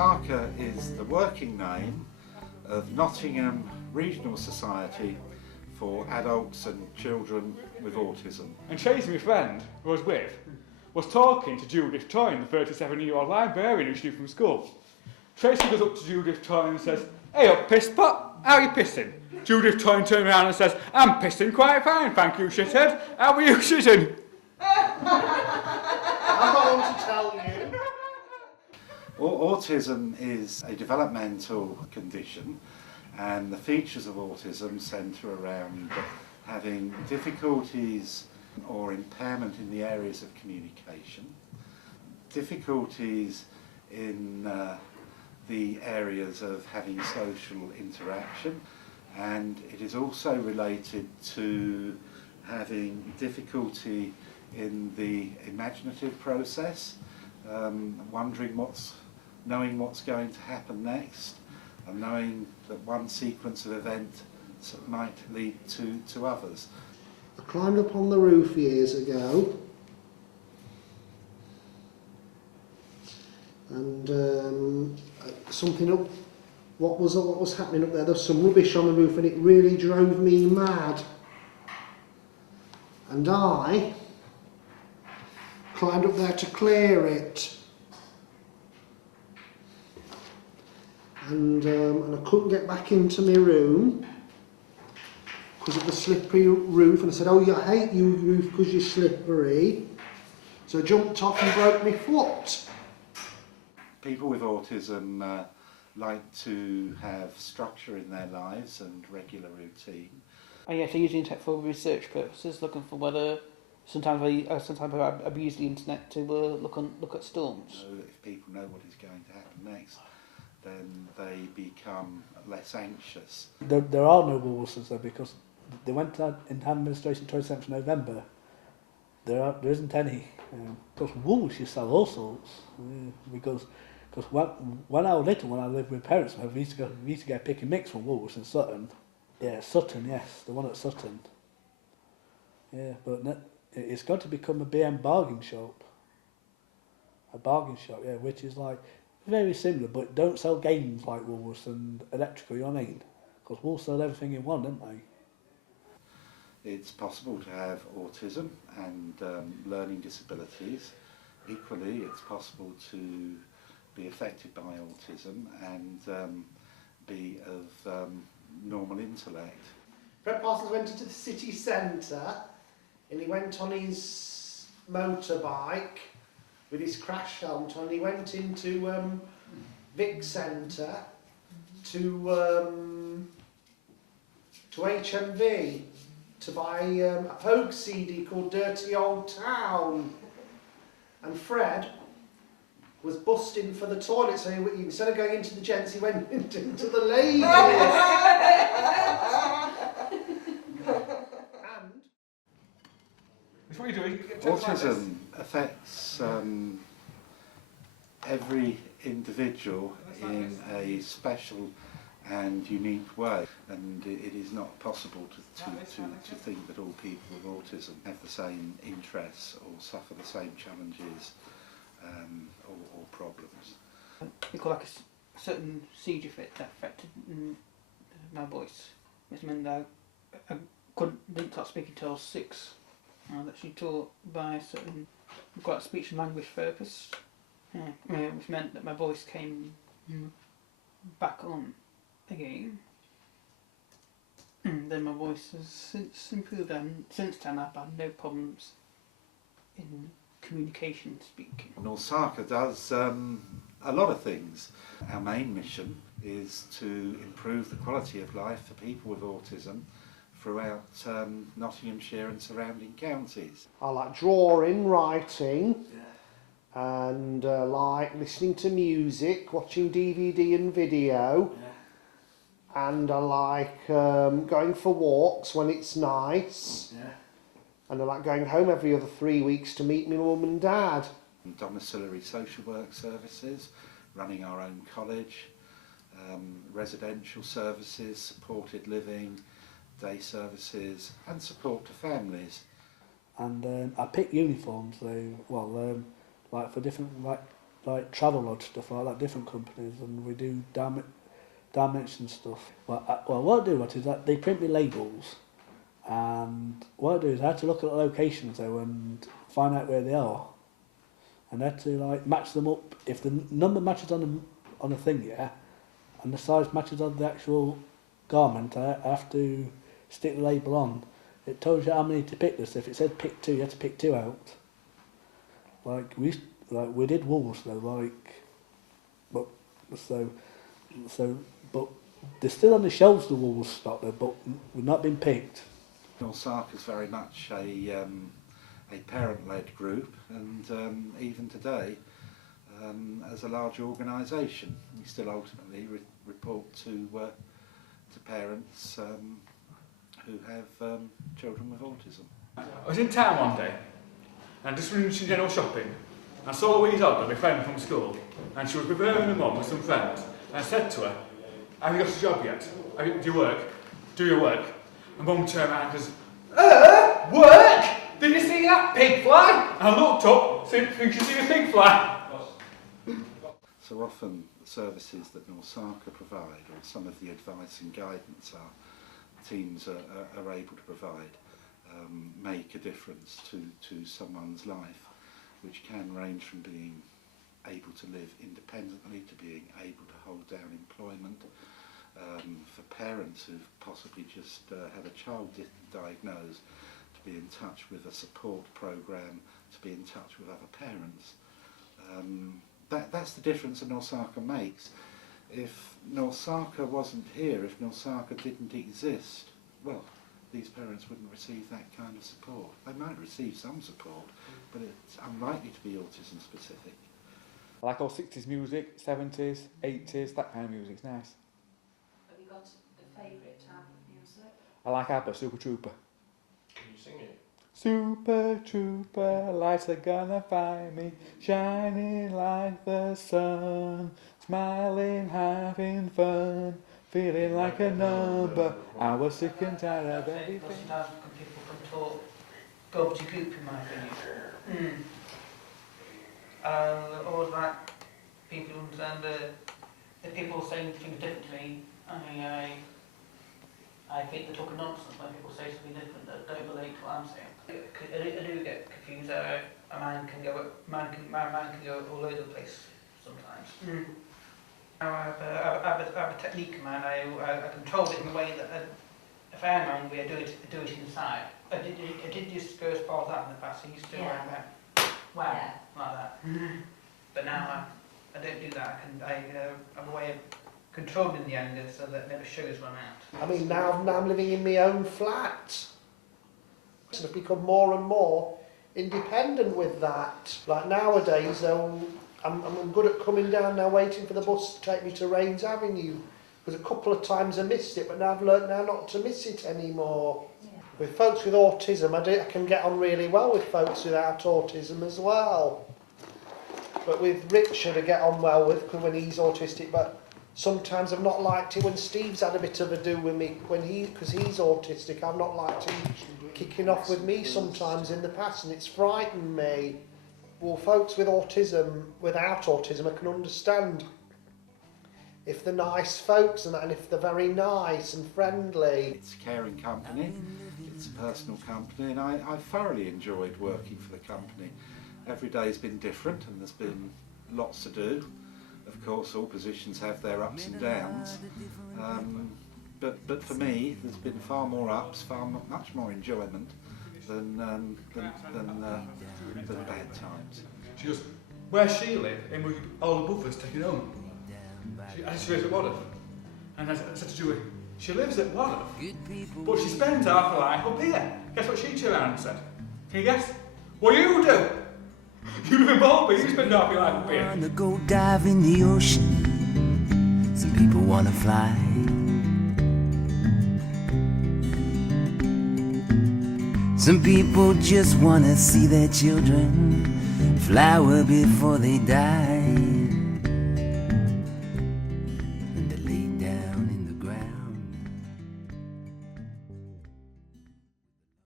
Norsaca is the working name of Nottingham Regional Society for adults and children with autism. And Tracy, my friend, who I was with, was talking to Judith Toyne, the 37-year-old librarian who she knew from school. Tracy goes up to Judith Toyne and says, "Hey up, piss pot, how are you pissing?" Judith Toyne turns around and says, "I'm pissing quite fine, thank you, shithead. How are you shitting?" I'm not one to tell you. Autism is a developmental condition, and the features of autism centre around having difficulties or impairment in the areas of communication, difficulties in the areas of having social interaction, and it is also related to having difficulty in the imaginative process, knowing what's going to happen next, and knowing that one sequence of events might lead to others. I climbed up on the roof years ago, and something up. What was happening up there? There was some rubbish on the roof, and it really drove me mad. And I climbed up there to clear it. And I couldn't get back into my room because of the slippery roof, and I said, "Oh, I hate you, roof, because you're slippery." So I jumped off and broke my foot. People with autism like to have structure in their lives and regular routine. Oh yes, I use the internet for research purposes, looking for whether sometimes I abuse the internet to look at storms. So if people know what is going to happen next, then they become less anxious. There are no rules there because they went into administration 27th of November. There isn't any. Because rules you sell all sorts. Because when I was little, when I lived with parents, we used to get a pick and mix from Woolworths in Sutton. Yeah, Sutton, yes, the one at Sutton. Yeah, but it's got to become a BM bargain shop. A bargain shop, yeah, which is like very similar, but don't sell games like Woolworths and electrical, you know what I mean? Because Woolworths sell everything in one, don't they? It's possible to have autism and learning disabilities. Equally, it's possible to be affected by autism and be of normal intellect. Fred Parsons went into the city centre, and he went on his motorbike with his crash helmet on. He went into Vic Centre to HMV to buy a Pogue CD called Dirty Old Town. And Fred was busting for the toilet, so instead of going into the gents, he went into the ladies. What are you doing? Autism affects every individual in a special and unique way, and it is not possible to think that all people with autism have the same interests or suffer the same challenges or problems. It got like a certain seizure fit that affected my voice, which meant that I didn't start speaking till I was 6. I was actually taught by a certain got a speech and language therapist, which meant that my voice came back on again. And then my voice has since improved, and since then I've had no problems in communication speaking. Norsaca does a lot of things. Our main mission is to improve the quality of life for people with autism throughout Nottinghamshire and surrounding counties. I like drawing, writing, and like listening to music, watching DVD and video, and I like going for walks when it's nice, and I like going home every other 3 weeks to meet my mum and dad. Domiciliary social work services, running our own college, residential services, supported living, day services and support to families. And I picked uniforms, like for different, like like travel lodge stuff like that, different companies, and we do dimension stuff. Well, what I do is that they print me labels, and what I do is I have to look at the locations though and find out where they are, and I have to like match them up. If the number matches on a thing, yeah, and the size matches on the actual garment, I have to stick the label on. It tells you how many to pick. This. If it said pick 2, you have to pick 2 out. Like we did wools though, but they're still on the shelves, the wools stock there, but we've not been picked. Norsaca is very much a parent-led group, and even today, as a large organisation, we still ultimately report to parents who have children with autism. I was in town one day, and just doing some general shopping. I saw Louise Ogden, my friend from school, and she was with her and her mum with some friends. And I said to her, "Have you got a job yet? Do you work? Do your work?" And mum turned around and says, "Work? Did you see that pig fly?" And I looked up, thinking she see a pig fly. So often the services that norsaca provide, or some of the advice and guidance our teams are able to provide, make a difference to someone's life, which can range from being able to live independently to being able to hold down employment. For parents who've possibly just had a child diagnosed, to be in touch with a support programme, to be in touch with other parents. That's the difference that norsaca makes. If norsaca wasn't here, if norsaca didn't exist, well, these parents wouldn't receive that kind of support. They might receive some support, but it's unlikely to be autism specific. I like all 60s music, 70s, 80s, that kind of music's nice. Have you got a favourite type of music? I like ABBA, Super Trooper. Can you sing it? Super Trooper, lights are gonna find me, shining like the sun, smiling, having fun, feeling like a number. I was sick and tired of everything. Sometimes people can talk gobbledygook, in my opinion. I always like people to understand if people say things different to me, I think they're talking nonsense when people say something different that don't relate to what I'm saying. I do get confused. My mind can go all over the place sometimes. I have a technique in mind. I control it in a way that if I am angry, I do it inside. I did just go as far as that in the past. I used to wow, like that. But now I don't do that. I have a way of controlling the anger so that it never sugars run out. I mean, now I'm living in my own flat. So I've become more and more independent with that. Like nowadays, though, I'm good at coming down now, waiting for the bus to take me to Rains Avenue. Because a couple of times I missed it, but now I've learnt now not to miss it anymore. Yeah. With folks with autism, I can get on really well with folks without autism as well. But with Richard, I get on well with when he's autistic, but sometimes I've not liked it when Steve's had a bit of a do with me, because he's autistic. I've not liked him kicking off with me sometimes in the past, and it's frightened me. Well, folks with autism, without autism, I can understand if they're nice folks and if they're very nice and friendly. It's a caring company, it's a personal company, and I thoroughly enjoyed working for the company. Every day's been different and there's been lots to do. Of course, all positions have their ups and downs, but for me, there's been far more ups, much more enjoyment than bad times. She goes, "Where she live? And we all above us taken home." She lives at Wadham. And I said to Julie, "She lives at Wadham, but she spends half her life up here." Guess what she turned around and said? Can you guess? What you do? You live in Bolby, you spend half your life up here. Wanna go dive in the ocean. Some people wanna fly. Some people just wanna see their children flower before they die.